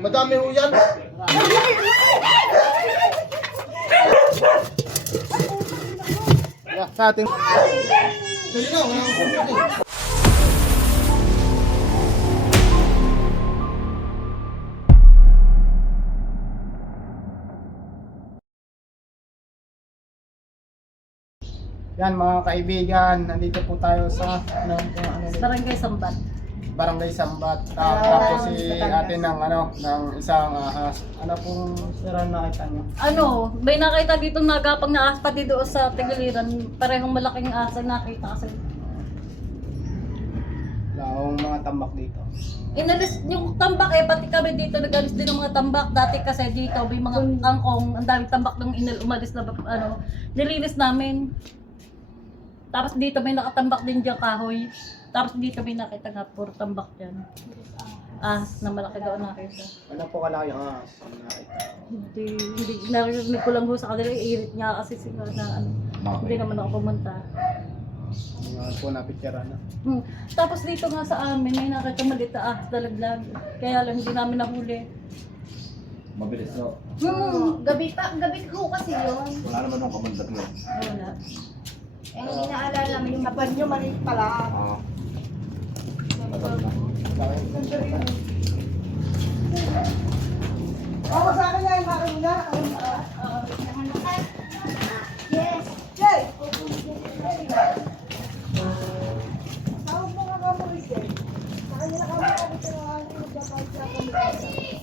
Madami ho yan. Sa ating... Dali na, wala akong kumputi. Yan mga kaibigan, nandito po tayo sa Barangay Sambat. Barangay Sambat. Tapos si ate ng ng isang ahas. Ano pong sira nakita niyo? Ano, may nakita dito nagapang na ahas pati doon sa Tigiliran. Parehong malaking ahas ang nakita kasi. Wala akong mga tambak dito. Inalis yung tambak pati kami dito nag-alis din ng mga tambak. Dati kasi dito may mga angkong, ang daming tambak nung umalis na nilinis namin. Tapos dito may nakatambak din dyan kahoy. Tapos dito may nakita nga puro tambak dyan. Ahas na malaki daw nakita. Ano po kalaki yung ahas? Nakita. Hindi, narinig ko lang ho sa kanila, iirit niya kasi sila na hindi naman ako pumunta. Mga po napitira na. Tapos dito nga sa amin, may nakita maliit na ahas dalaglag. Kaya lang hindi namin nahuli. Mabilis no? Gabi ko kasi yun. Wala naman nung kamandag yun. Wala. Eh, inaalala namin yung mapan nyo, maliit pala. Oo. Ako sa akin yan, bakit na? Yes. Jay! Tawag mo nga kamulis eh. Sa kanya na kami ito na ang dapat sa kamulis.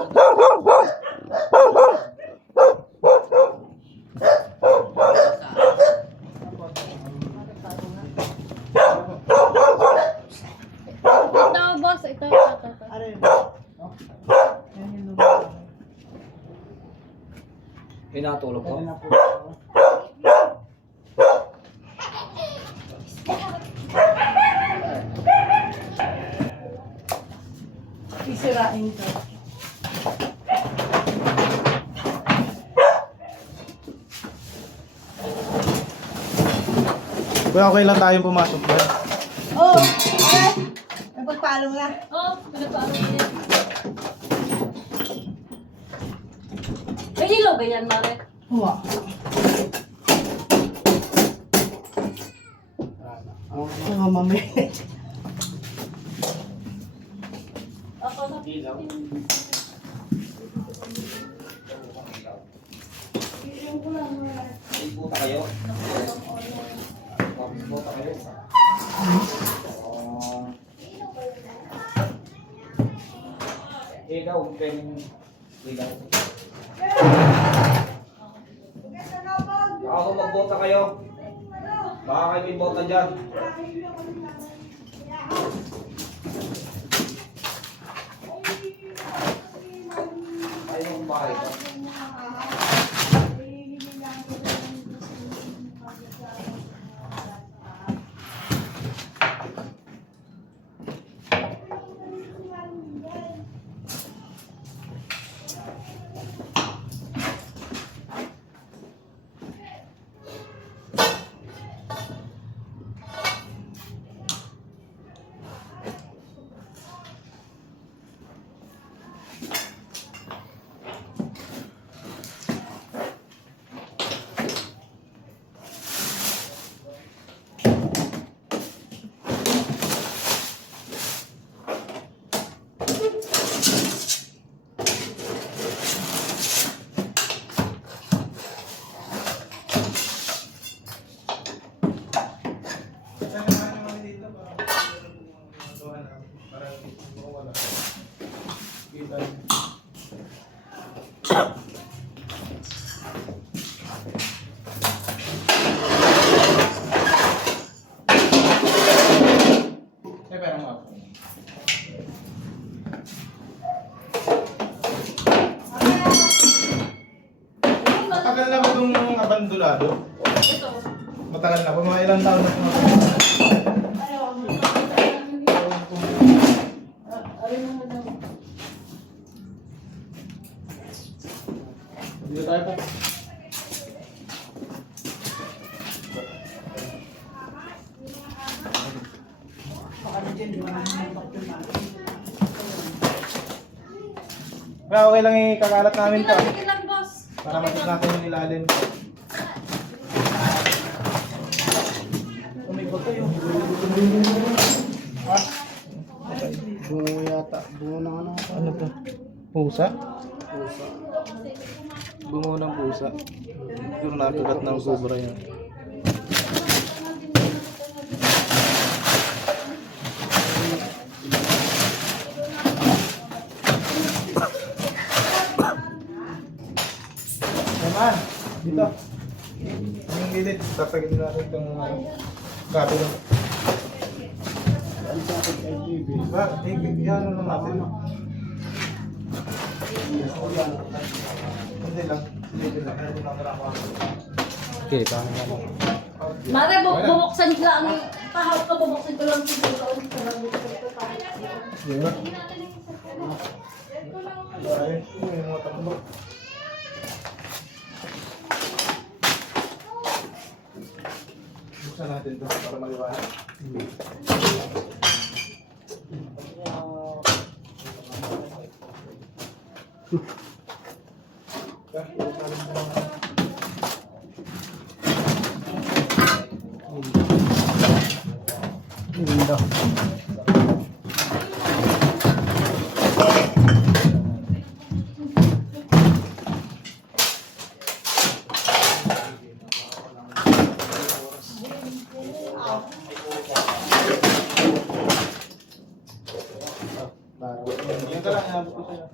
Ito, boss. Ito. Ano yun? Pinatulog ko? Pwede na po. Sisirain ito. Kuya, okay lang tayong pumasok ba? Oh! Okay! Napagpalo na. Oh, pinagpaano niya. May ilaw ba yan, Mare? Huwa. Mga mamay. Ako na. Ilaw. Ibuta kayo? Ibuta kayo? Ilaw, pwedeng ilaw. Ako magbota kayo. Baka kayo may bota dyan. Ayaw ang bahay ko. Matagal na ba itong abandonado? Ito. Matagal na ba? Mga ilang taon na itong Dito tayo po. Kaya okay lang ikakalat namin to. Sige lang, boss. Para makita natin yung ilalim. Bungo yata. Bungo ng ano? Ano to? Pusa? Bungo ng pusa. Siguro nakagat ng sobra yan. Naman, dito. Yung gilid, tatagin natin itong kabilo. Ang sa akin ay TV. Ba, ano naman natin. Hindi lang. Hindi lang. Okay, paano nga. Mare, bubuksan ko lang. Pahawak ka, bubuksan ko lang siguro. Yun na. Ay, yung mga tambok. Buksan natin ito para maliwanag. Lindo. Yan ka lang, inabot ko sa'yo.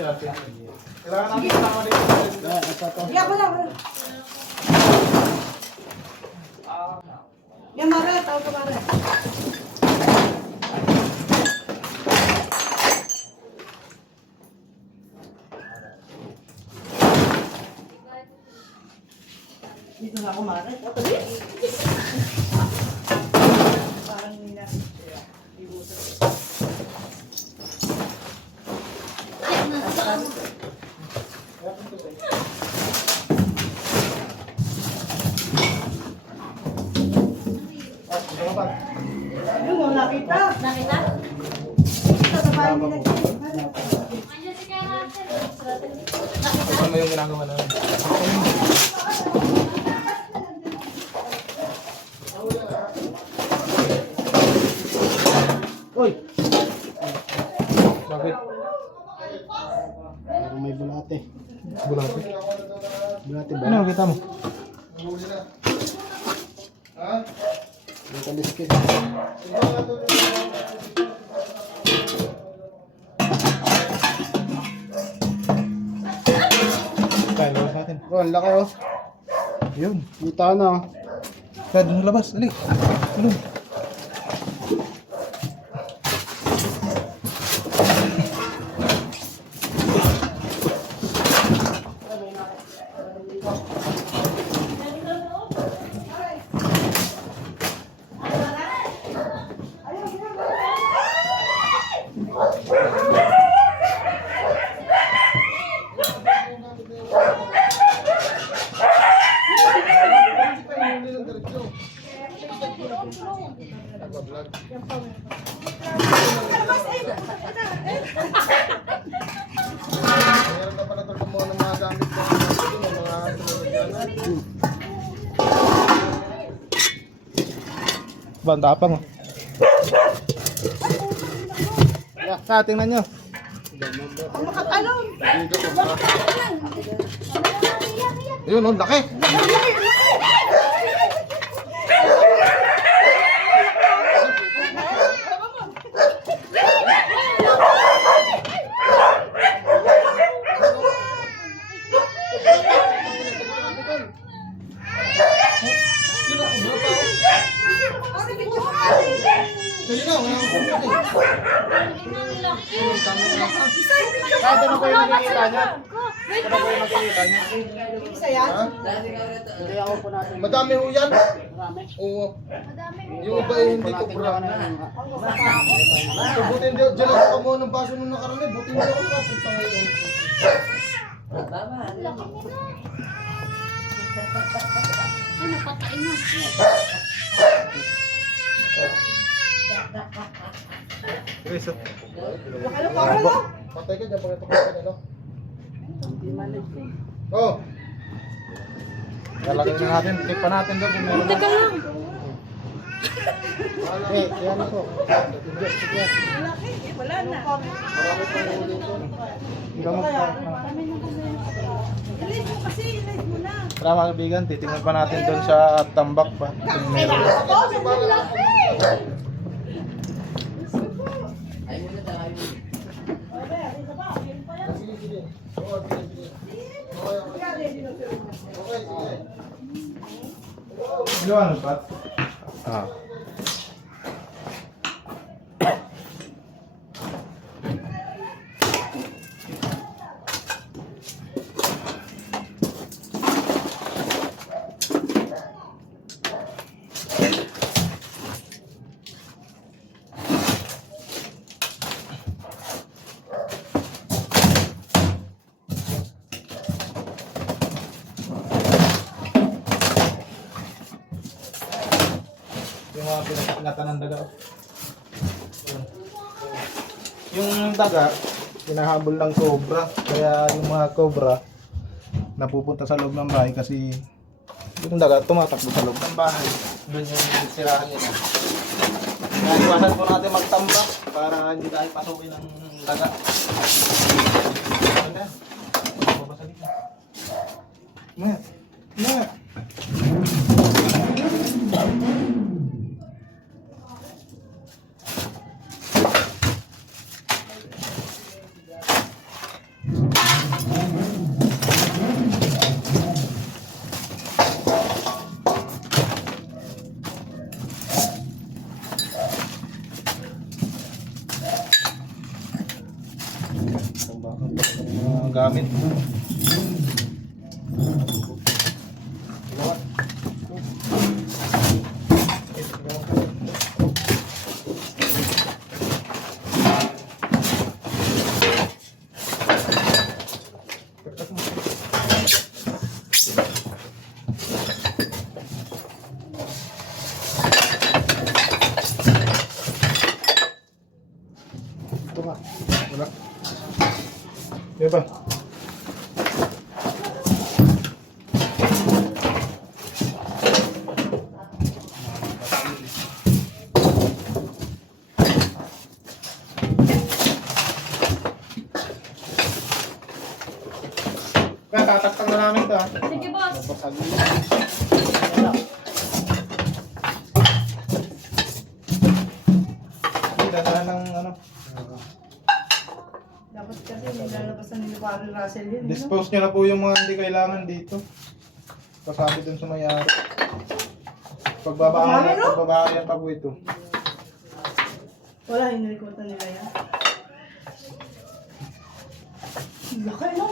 Ate. Kailangan natin kasama dito. Hindi ako lang. Yan, Mare. Tawag ka, Mare. Dito na ako, Mare. Parang nila. Ayun, mo nakita. Nakita? Nakita sa bahay nila. Ano yung ginagawa namin? Uy! Bakit? Parang may bulate. Bulate. Bulate ba? Ano kita mo? May kaliskit. Kaya labas natin. Oh, ang laki oh. Yun. Kita na. Kaya doon labas. Ali. Ano? Meron na pala ito mo ng mga gamit ko. Mga tulad Ba, ang tapang oh. Sa tingnan nyo. Ang makatalon. Yun, oh, laki. Kahit ano po yung nakikita nyo? Wait lang. Isa yan? Ha? Hindi ako po natin. Madami ho yan. Marami. Oo. Madami. Yung iba eh, hindi ko bra. Buti hindi dyan ako kumuha ng baso nung nakarami. Buti hindi ako kapunta ngayon. Laki nila. Ay, napatay na. Chris, Laki na parang mo. patay ka dyan. Pakita ka ano. Oh. Lalagyan na natin. Tikpa natin doon kung meron. Teka lang. Eh, yan po. Laki. Wala na. Gamot po. Ilid mo kasi, ilid mo na. Tara mga kaibigan, titingnan pa natin doon sa tambak pa. Kung meron. Ako, sobrang laki. Ano pa? Ah. Yung mga pinagingatan ng daga. Yung daga, hinahabol ng cobra. Kaya yung mga cobra, napupunta sa loob ng bahay kasi yung daga tumatakbo sa loob ng bahay. Doon yung sirahan nila. Kaya iwasan po natin magtambak para hindi tayo pasukin ng daga. Ano yan? Babasagin na. Nga. Nga. Mga gamit. Ito ka. Wala. Diba ba? Kaya tataktak na namin ito, ha? Sige, boss. Dadaan ng ano. Dapat kasi nilalabasan ni Warren Russell yun. Dispose nyo na po yung mga hindi kailangan dito. Pasabi dun sa may-ari. Pagbabahayan pa po ito. Wala, hinilikutan nila yan. Laki, no?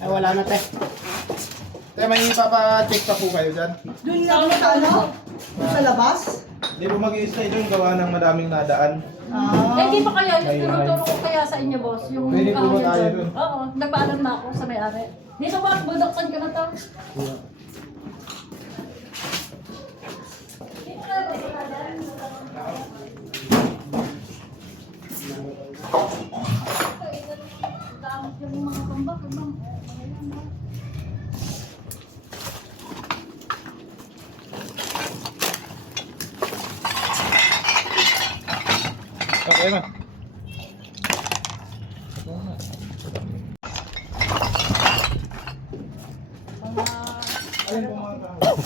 Ay, wala na, te. Kaya may ipapa-check pa po kayo dyan. Doon lang sa ano? Sa labas? Hindi po mag-i-stay doon, gawa ng madaming nadaan. Eh, di pa kaya, yung tinuturo ko kaya sa inyo, boss. Yung Pwede po ba kahon tayo doon. dun? Oo, nagpaalam na ako sa may-ari. Dito ba, budoksan ka na to? Yung mga tambak, bang? Okay na. Alin po mga kahoy?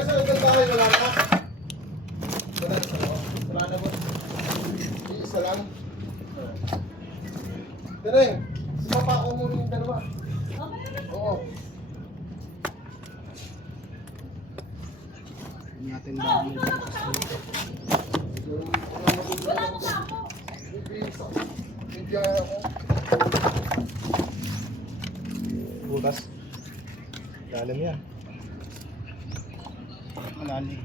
Sa ibang bahay wala na? Wala na ba? Isa lang. Direng, sumapa ko muna yung dalawa. Oo. Natin ba? Wala mo ka ako. Hindi ako. Butas. Dalam yan. Malalim.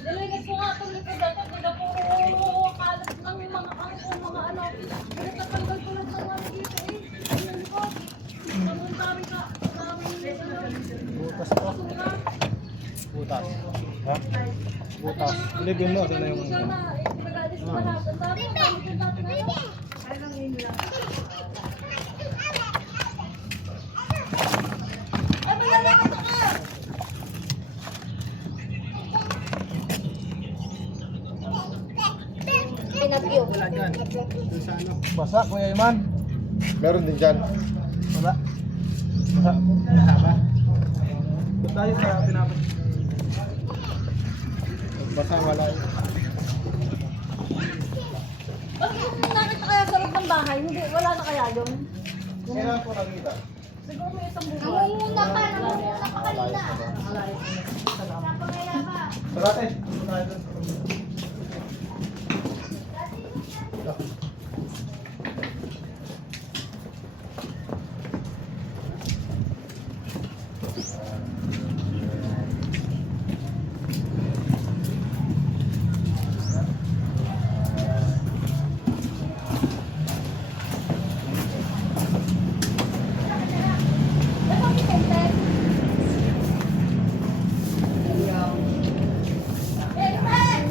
Nilinis ko nga itong likod natin. Hindi na puro kalat ng mga kangkong, mga ano. Pinagtatanggal ko lang sa mga dito eh. Tingnan ko. Ang dami ka. Butas pa. Butas. Ha? Butas. Ilibin mo, ito na yung... Pinag-alis ko lahat. Ang dami din natin. Ay, malalaki ito ka! Pinagyo. Wala dyan. Doon sa ano? Basa, Kuya Iman. Meron din dyan. Wala. Basa. Basa ba? Ba't tayo sa pinapos? Basa wala yun. Bakit nakita kaya sa loob ng bahay? Hindi, wala na kaya yun? Kailan po nakita? Siguro may isang buwan. Nangunguna ka kanina. Sarate.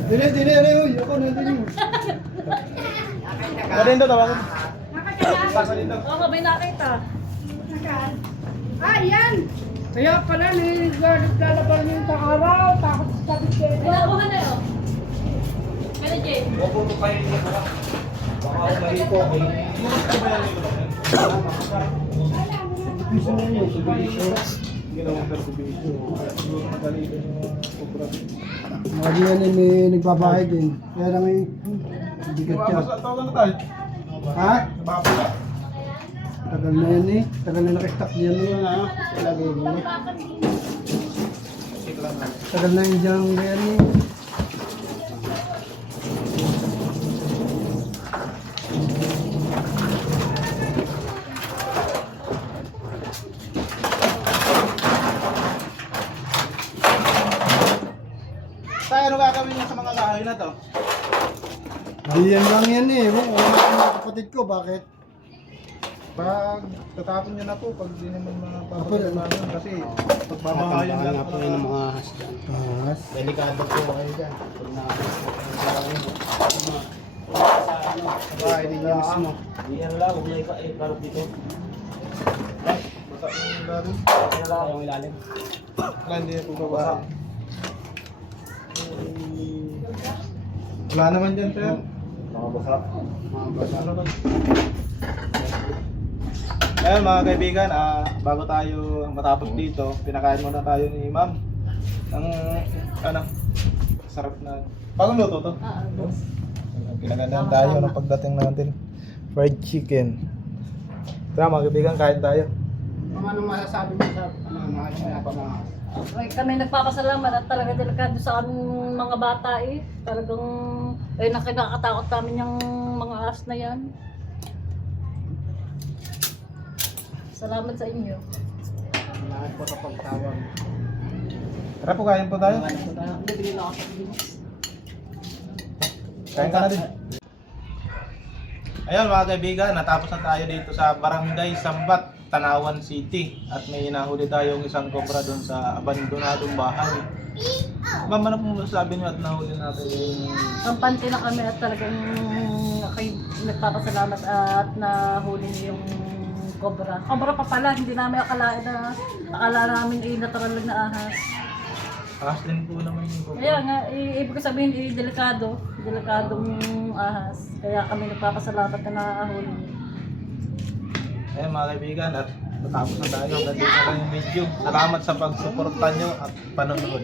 Dili, uy, ako na dili. Kalindo tawagin. Oo, may nakita. Ah, yan! Kaya pala, nilalaban niyo sa araw, takot sa bigay. Pinakuha na yun. Kaya Jay. Huwag po kayo niya ba? Baka umahin po. Gusto niya yung subisyo. Ginawang pertubisyo. Madali din yung kubra. Mga di yan may nagbabahay din. Kaya lang may bigat siya. Tawagan na tayo. Ha? Nabapula. Tagal na yan eh. Tagal na nakistak yan eh. Ano? Lagi din eh. Tagal na yung dyan yan eh. Tayo, ano gagawin niyo sa mga kahoy na to? Diyan lang yan eh. Wala mga kapatid ko. Bakit? Pag tatapon nyo na po, pag di naman Pwede. mapapagalaman kasi pagmamahayan Tatambakan lang nga po yun ng mga ahas dyan. Ahas. Delikado po kayo dyan. Pag Bahay ninyo mismo. Iyan lang, huwag na iparot dito. basa yung ilalim. Iyan lang yung ilalim. Wala, hindi na po babasa. Wala naman dyan, sir. Mga basa. Ano ba? Ayun mga kaibigan, bago tayo matapos dito, pinakain muna tayo ni ma'am ng ano, sarap na bagong luto to. Boss. Pinagandaan tayo ng pagdating natin. Fried chicken. Tara mga kaibigan, kain tayo. Anong masasabi mo sa mga sinapamahas? Ay, kami nagpapasalamat at talaga delikado sa aming mga bata eh. Talagang nakakatakot namin yung mga ahas na yan. Salamat sa inyo. Lahat po sa pagtawag. Tara po, kain po tayo. Bibili na ako sa Pilipinas. Kain ka na din. Ayun mga kaibigan, natapos na tayo dito sa Barangay Sambat, Tanawan City. At may hinahuli tayong isang cobra doon sa abandonadong bahay. Ma'am, ano pong masasabi niyo at nahuli natin yung... Kampante na kami at talagang nagpapasalamat at nahuli niyo yung cobra. Cobra pa pala, hindi namin akalain na akala namin natural lang na ahas. Ahas din po naman yung cobra. Kaya nga, ibig ko sabihin, delikadong ahas. Kaya kami nagpapasalamat na nahuli niyo. Ayun mga kaibigan, at natapos na tayo. Hanggang dito na lang yung video. Salamat sa pagsuporta nyo at panonood.